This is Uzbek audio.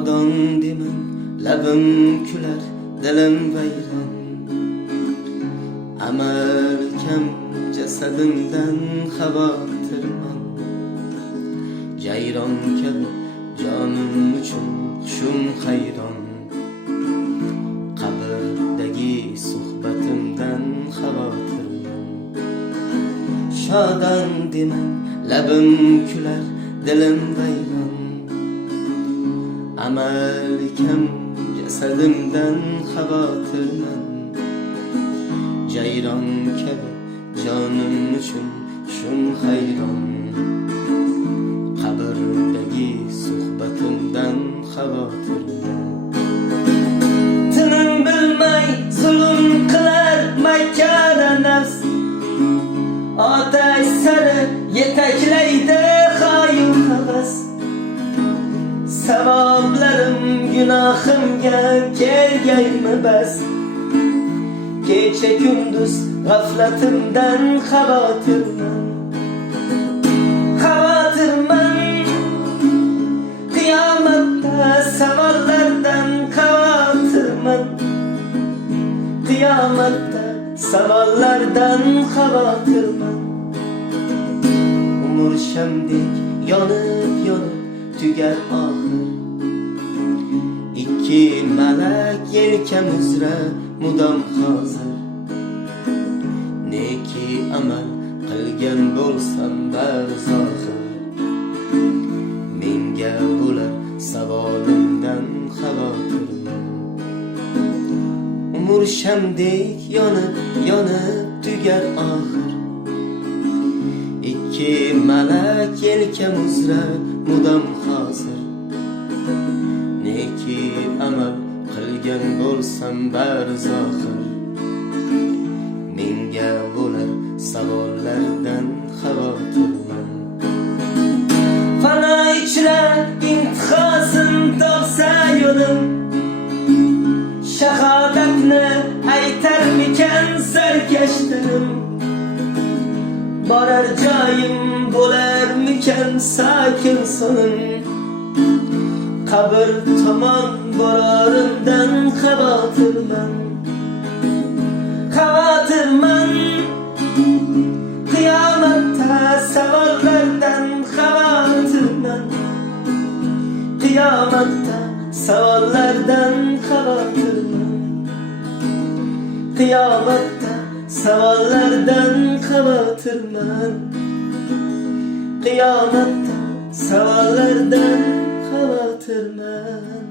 nodon deman, labim kular, dilim vayron. Amal kam jasadimdan xavotirman. Jayron kabi jonim uchun hushim hayron. Qabrdagi suhbatimdan xavotirman. Shodon deman, labim kular, dilim vayron. Amal kam jasadimdan xavotirman. Jayron kabi jonim uchun shum hayron. Qabrdagi suhbatimdan xavotirman. Tinim bilmay zulm qilar makkara nafs. Otash sari yetaklaydi xoyim havas. Savoblarim gunohimga kelgaymi bas. Kecha kunduz g'aflatimdan xavotirman. Xavotirman. Qiyomatda savollardan xavotirman. Qiyomatda savollardan xavotirman. Umr shamdek yonib tugar oxir. Ikki malak yelkam uzra mudom hozir. Neki amal qilgan bo'lsam barzohir. Menga bo'lar savolimdan xavotirman. Umr shamdek yonib tugar oxir. Ikki malak yelkam uzra mudom hozir. Neki amal qilgan bo'lsam barzohir. Menga bo'lar savollardan xavotirman. Fana ichra intihosini topsa yo'lim. Shahodatni aytarmikan sarkashtirim. Borar joyim bo'larmikan sokin so'nim. Qabr tomon borarimdan xavotirman. Xavotirman. Qiyomatda savollardan xavotirman. Qiyomatda savollardan xavotirman. Qiyomatda savollardan xavotirman. Qiyomatda savollardan xavotirman.